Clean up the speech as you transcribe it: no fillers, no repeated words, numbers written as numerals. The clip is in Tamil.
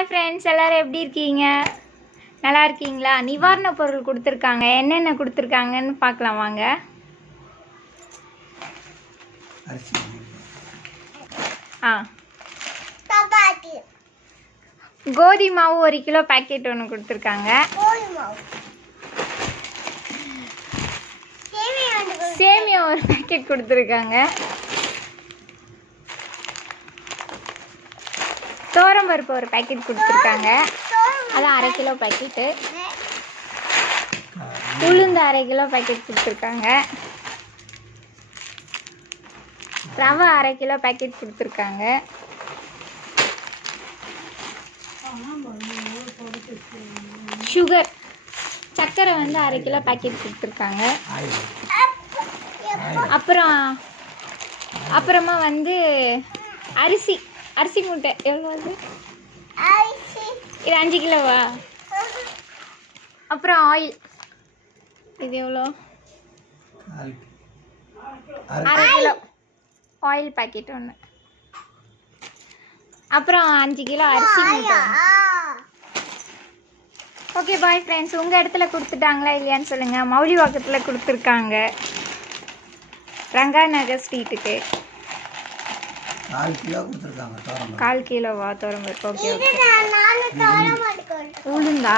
ஹாய் ஃப்ரெண்ட்ஸ், எல்லோரும் எப்படி இருக்கீங்க? நல்லா இருக்கீங்களா? நிவாரண பொருள் கொடுத்துருக்காங்க. என்னென்ன கொடுத்துருக்காங்கன்னு பார்க்கலாம் வாங்க. கோதி மாவு 1 கிலோ பேக்கெட் ஒன்று கொடுத்துருக்காங்க. சேமியா 1 பேக்கெட் கொடுத்துருக்காங்க. தோரம்பருப்பு 1 பேக்கெட் கொடுத்துருக்காங்க. அதான் 1/2 கிலோ பேக்கெட்டு. உளுந்து 1/2 கிலோ பேக்கெட் கொடுத்துருக்காங்க. ரவை 1/2 கிலோ பேக்கெட் கொடுத்துருக்காங்க. சுகர் சர்க்கரை வந்து 1/2 கிலோ பேக்கெட் கொடுத்துருக்காங்க. அப்புறமா வந்து அரிசி மூட்டை எவ்வளோ அது? இது 5 கிலோவா? அப்புறம் ஆயில் இது எவ்வளோ? 1/2 கிலோ ஆயில் பேக்கெட் ஒன்று. அப்புறம் 5 கிலோ அரிசி மூட்டை. ஓகே பாய் ஃப்ரெண்ட்ஸ், உங்கள் இடத்துல கொடுத்துட்டாங்களா இல்லையான்னு சொல்லுங்கள். மௌலிவாக்கத்தில் கொடுத்துருக்காங்க, ரங்கா நகர் ஸ்ட்ரீட்டுக்கு. 1/4 கிலோ கொடுத்துருக்காங்க. 1/4 கிலோவா தோரம்பருப்பு? Okay okay. உளுந்தா?